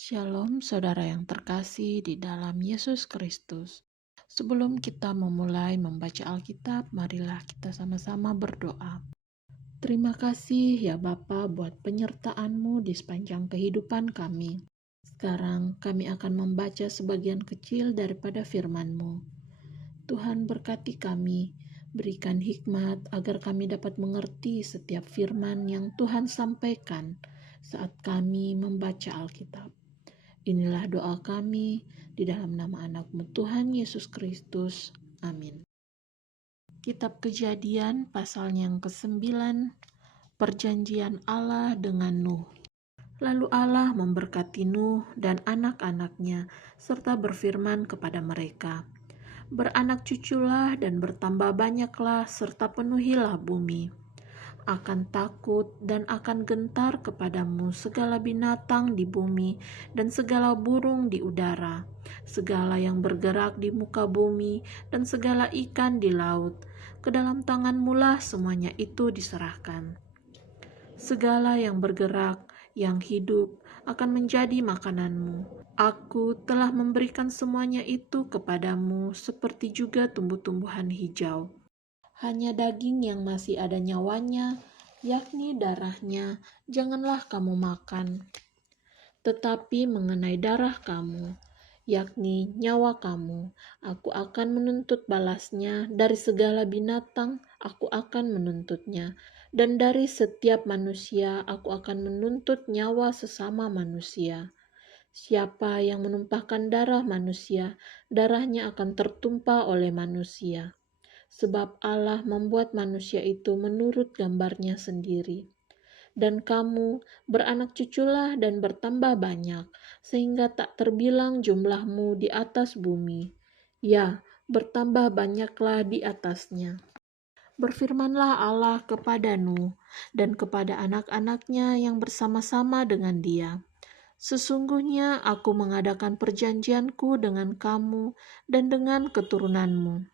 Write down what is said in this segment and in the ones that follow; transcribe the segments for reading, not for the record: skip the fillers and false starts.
Shalom saudara yang terkasih di dalam Yesus Kristus. Sebelum kita memulai membaca Alkitab, marilah kita sama-sama berdoa. Terima kasih ya Bapa buat penyertaan-Mu di sepanjang kehidupan kami. Sekarang kami akan membaca sebagian kecil daripada firman-Mu. Tuhan berkati kami, berikan hikmat agar kami dapat mengerti setiap firman yang Tuhan sampaikan saat kami membaca Alkitab. Inilah doa kami di dalam nama anak-Mu Tuhan Yesus Kristus. Amin. Kitab Kejadian pasal yang ke-9, Perjanjian Allah dengan Nuh. Lalu Allah memberkati Nuh dan anak-anaknya serta berfirman kepada mereka, "Beranak cuculah dan bertambah banyaklah serta penuhilah bumi. Akan takut dan akan gentar kepadamu segala binatang di bumi dan segala burung di udara, segala yang bergerak di muka bumi dan segala ikan di laut. Ke dalam tanganmulah semuanya itu diserahkan. Segala yang bergerak, yang hidup, akan menjadi makananmu. Aku telah memberikan semuanya itu kepadamu seperti juga tumbuh-tumbuhan hijau. Hanya daging yang masih ada nyawanya, yakni darahnya, janganlah kamu makan. Tetapi mengenai darah kamu, yakni nyawa kamu, aku akan menuntut balasnya. Dari segala binatang, aku akan menuntutnya. Dan dari setiap manusia, aku akan menuntut nyawa sesama manusia. Siapa yang menumpahkan darah manusia, darahnya akan tertumpah oleh manusia. Sebab Allah membuat manusia itu menurut gambarnya sendiri. Dan kamu beranak cuculah dan bertambah banyak, sehingga tak terbilang jumlahmu di atas bumi. Ya, bertambah banyaklah di atasnya. Berfirmanlah Allah kepada Nuh dan kepada anak-anaknya yang bersama-sama dengan dia. Sesungguhnya aku mengadakan perjanjianku dengan kamu dan dengan keturunanmu,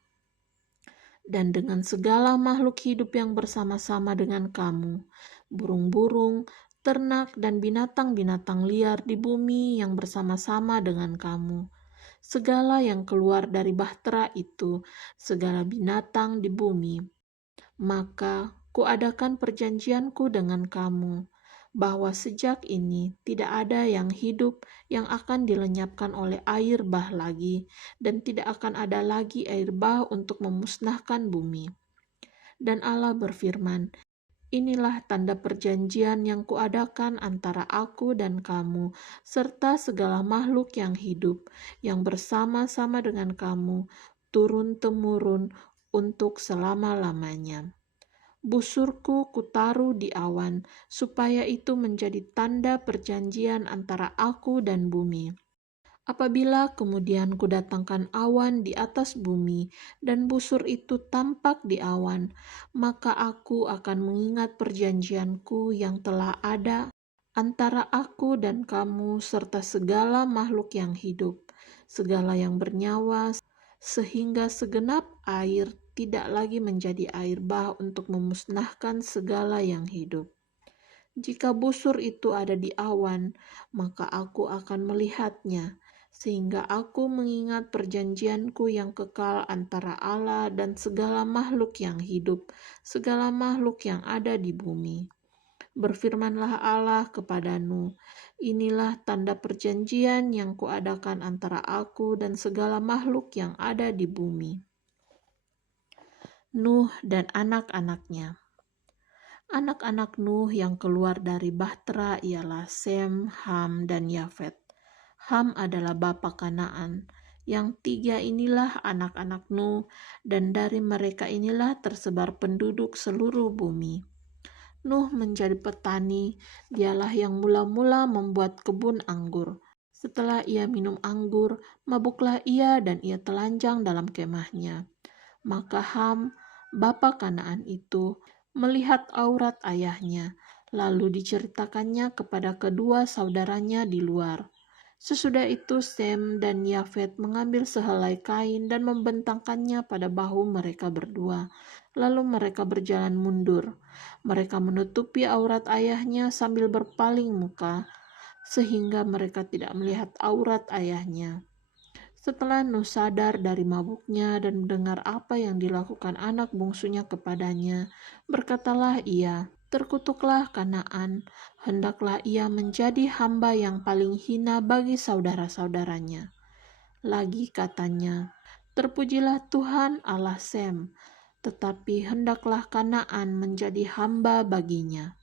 dan dengan segala makhluk hidup yang bersama-sama dengan kamu, burung-burung, ternak, dan binatang-binatang liar di bumi yang bersama-sama dengan kamu. Segala yang keluar dari bahtera itu, segala binatang di bumi. Maka kuadakan perjanjianku dengan kamu, bahwa sejak ini tidak ada yang hidup yang akan dilenyapkan oleh air bah lagi, dan tidak akan ada lagi air bah untuk memusnahkan bumi. Dan Allah berfirman, "Inilah tanda perjanjian yang kuadakan antara aku dan kamu, serta segala makhluk yang hidup, yang bersama-sama dengan kamu, turun-temurun untuk selama-lamanya. Busurku kutaruh di awan, supaya itu menjadi tanda perjanjian antara aku dan bumi. Apabila kemudian kudatangkan awan di atas bumi, dan busur itu tampak di awan, maka aku akan mengingat perjanjianku yang telah ada antara aku dan kamu serta segala makhluk yang hidup, segala yang bernyawa, sehingga segenap air tidak lagi menjadi air bah untuk memusnahkan segala yang hidup. Jika busur itu ada di awan, maka aku akan melihatnya, sehingga aku mengingat perjanjianku yang kekal antara Allah dan segala makhluk yang hidup, segala makhluk yang ada di bumi." Berfirmanlah Allah kepada Nuh, "Inilah tanda perjanjian yang kuadakan antara aku dan segala makhluk yang ada di bumi." Nuh dan anak-anaknya. Anak-anak Nuh yang keluar dari bahtera ialah Sem, Ham, dan Yafet. Ham adalah bapa Kanaan. Yang tiga inilah anak-anak Nuh, dan dari mereka inilah tersebar penduduk seluruh bumi. Nuh menjadi petani, dialah yang mula-mula membuat kebun anggur. Setelah ia minum anggur, mabuklah ia dan ia telanjang dalam kemahnya. Maka Ham, bapa Kanaan itu, melihat aurat ayahnya, lalu diceritakannya kepada kedua saudaranya di luar. Sesudah itu Sem dan Yafet mengambil sehelai kain dan membentangkannya pada bahu mereka berdua. Lalu mereka berjalan mundur. Mereka menutupi aurat ayahnya sambil berpaling muka. sehingga mereka tidak melihat aurat ayahnya. Setelah Nuh sadar dari mabuknya dan mendengar apa yang dilakukan anak bungsunya kepadanya, berkatalah ia, "Terkutuklah Kanaan, hendaklah ia menjadi hamba yang paling hina bagi saudara-saudaranya." Lagi katanya, "Terpujilah Tuhan Allah Sem, tetapi hendaklah Kanaan menjadi hamba baginya."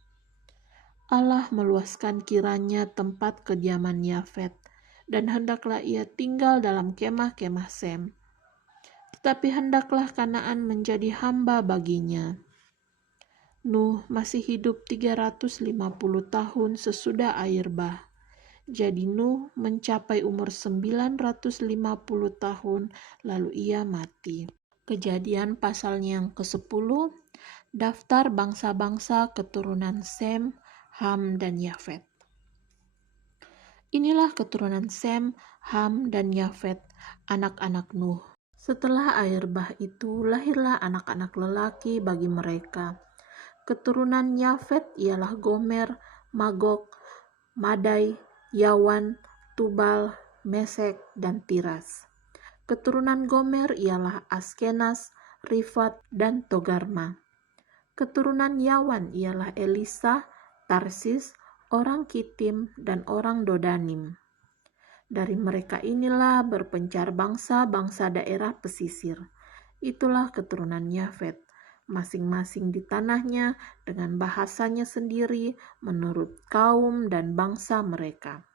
Allah meluaskan kiranya tempat kediaman Yafet, dan hendaklah ia tinggal dalam kemah-kemah Sem. Tetapi hendaklah Kanaan menjadi hamba baginya. Nuh masih hidup 350 tahun sesudah air bah. Jadi Nuh mencapai umur 950 tahun, lalu ia mati. Kejadian pasalnya yang ke-10, daftar bangsa-bangsa keturunan Sem, Ham, dan Yafet. Inilah keturunan Sem, Ham, dan Yafet, anak-anak Nuh. Setelah air bah itu, lahirlah anak-anak lelaki bagi mereka. Keturunan Yafet ialah Gomer, Magog, Madai, Yawan, Tubal, Mesek, dan Tiras. Keturunan Gomer ialah Askenas, Rifat, dan Togarma. Keturunan Yawan ialah Elisa, Tarsis, orang Kitim, dan orang Dodanim. Dari mereka inilah berpencar bangsa-bangsa daerah pesisir. Itulah keturunan Yafet, masing-masing di tanahnya dengan bahasanya sendiri menurut kaum dan bangsa mereka.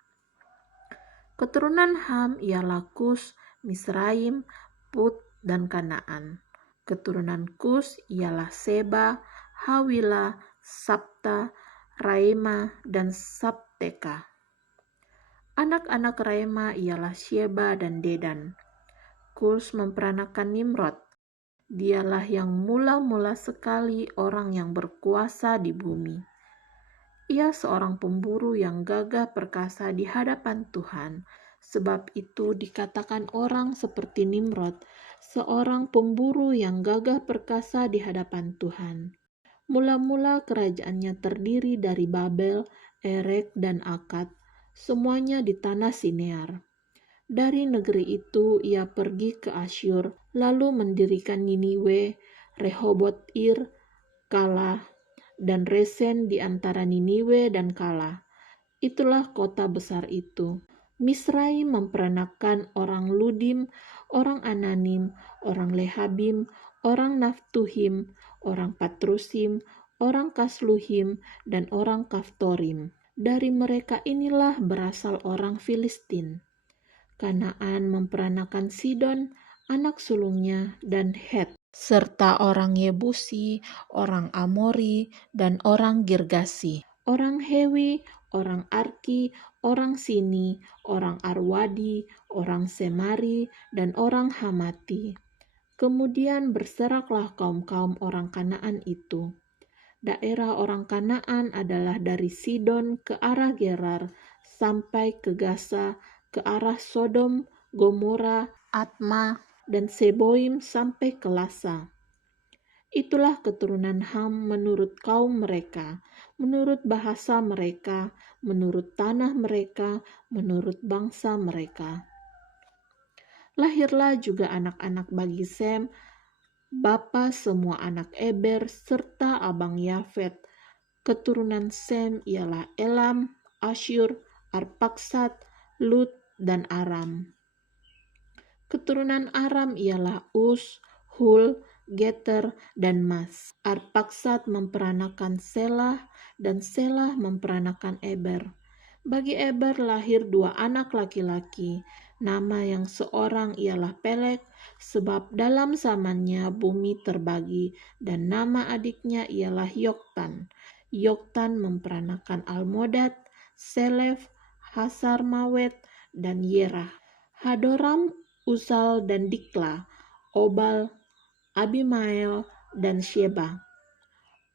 Keturunan Ham ialah Kus, Misraim, Put, dan Kanaan. Keturunan Kus ialah Seba, Hawila, Sabta, Raima, dan Sabteka. Anak-anak Raima ialah Sheba dan Dedan. Kus memperanakan Nimrod. Dialah yang mula-mula sekali orang yang berkuasa di bumi. Ia seorang pemburu yang gagah perkasa di hadapan Tuhan. Sebab itu dikatakan orang seperti Nimrod, seorang pemburu yang gagah perkasa di hadapan Tuhan. Mula-mula kerajaannya terdiri dari Babel, Erek, dan Akad, semuanya di tanah Sinear. Dari negeri itu ia pergi ke Asyur, lalu mendirikan Niniwe, Rehoboth-ir, Kala, dan Resen di antara Niniwe dan Kala. Itulah kota besar itu. Misraim memperanakan orang Ludim, orang Ananim, orang Lehabim, orang Naftuhim, orang Patrusim, orang Kasluhim, dan orang Kaftorim. Dari mereka inilah berasal orang Filistin. Kanaan memperanakan Sidon, anak sulungnya, dan Het, serta orang Yebusi, orang Amori, dan orang Girgasi, orang Hewi, orang Arki, orang Sini, orang Arwadi, orang Semari, dan orang Hamati. Kemudian berseraklah kaum-kaum orang Kanaan itu. Daerah orang Kanaan adalah dari Sidon ke arah Gerar, sampai ke Gaza, ke arah Sodom, Gomora, Atma, dan Seboim sampai ke Lasa. Itulah keturunan Ham menurut kaum mereka, menurut bahasa mereka, menurut tanah mereka, menurut bangsa mereka. Lahirlah juga anak-anak bagi Sem, bapa semua anak Eber, serta abang Yafet. Keturunan Sem ialah Elam, Asyur, Arpaksad, Lut, dan Aram. Keturunan Aram ialah Us, Hul, Geter, dan Mas. Arpaksad memperanakan Selah, dan Selah memperanakan Eber. Bagi Eber lahir 2 anak laki-laki. Nama yang seorang ialah Pelek, sebab dalam zamannya bumi terbagi, dan nama adiknya ialah Yoktan. Yoktan memperanakan Almodad, Selef, Hasarmawet, dan Yerah. Hadoram, Uzal, dan Dikla, Obal, Abimael, dan Sheba,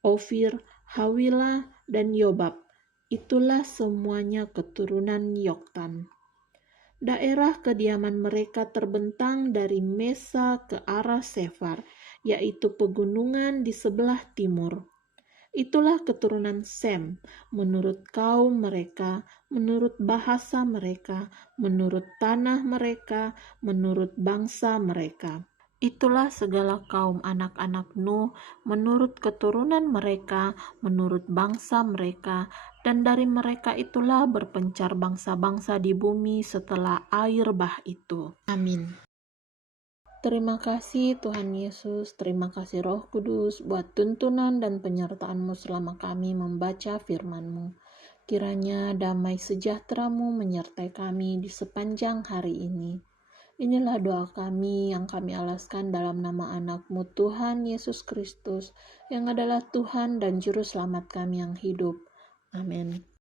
Ofir, Hawila, dan Yobab. Itulah semuanya keturunan Yoktan. Daerah kediaman mereka terbentang dari Mesa ke arah Sefar, yaitu pegunungan di sebelah timur. Itulah keturunan Sem, menurut kaum mereka, menurut bahasa mereka, menurut tanah mereka, menurut bangsa mereka. Itulah segala kaum anak-anak Nuh, menurut keturunan mereka, menurut bangsa mereka, dan dari mereka itulah berpencar bangsa-bangsa di bumi setelah air bah itu. Amin. Terima kasih Tuhan Yesus, terima kasih Roh Kudus buat tuntunan dan penyertaan-Mu selama kami membaca firman-Mu. Kiranya damai sejahtera-Mu menyertai kami di sepanjang hari ini. Inilah doa kami yang kami alaskan dalam nama anak-Mu Tuhan Yesus Kristus, yang adalah Tuhan dan Juru Selamat kami yang hidup. Amin.